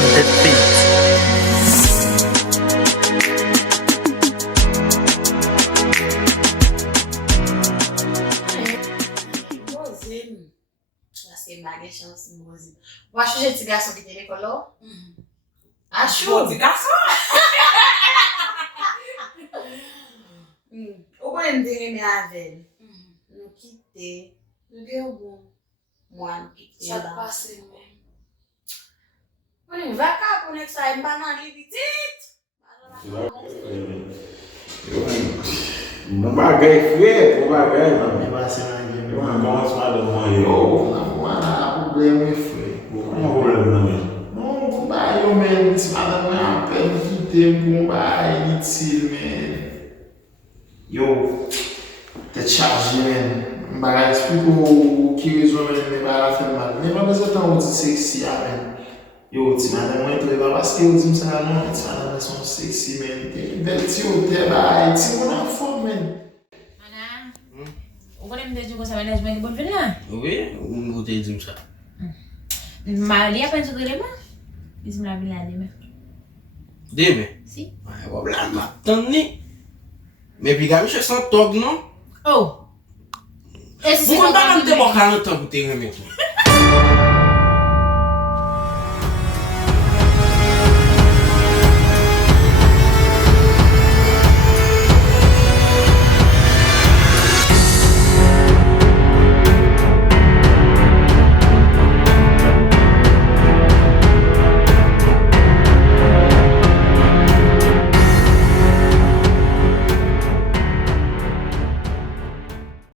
on the beat. Mozinho. Assim, Maria chama-se Mozinho. Eu acho que esse garçom que tem colou. Acho. De garçom. O bom de minha velha. No que tem. No deu bom. Mano, que tem. Já passei mesmo. Olha, vai cá, por que sai banana ali, petite. Não bagai feio, não bagai não. Me vacina aqui, meu Não irmão. gosto mais do mãe. Não, problema é feio. Não é problema não mesmo. Não, vai, eu mesmo, se fala, não é uma pena de tempo, vai, eu te chargé, man. Bagay, explico o que resolve me barato, man. Nem pra fazer tão sexy, man. Eu te mando muito, eu acho que eu te mando não, te mando uma são sexy, man. Tem bete o te vai, te manda fome, man. Mana, o que nem dia juga sama Najma ni bon fina. Oui, ou te dit ça. Maria penso que lema. Bismillah billah lema. Deme? Si. Ouais, voilà, m'attend ni. Mais puis gars, je sens tog non? Oh. Esse Vous m'en parlez de bon 40 ans pour te remettre.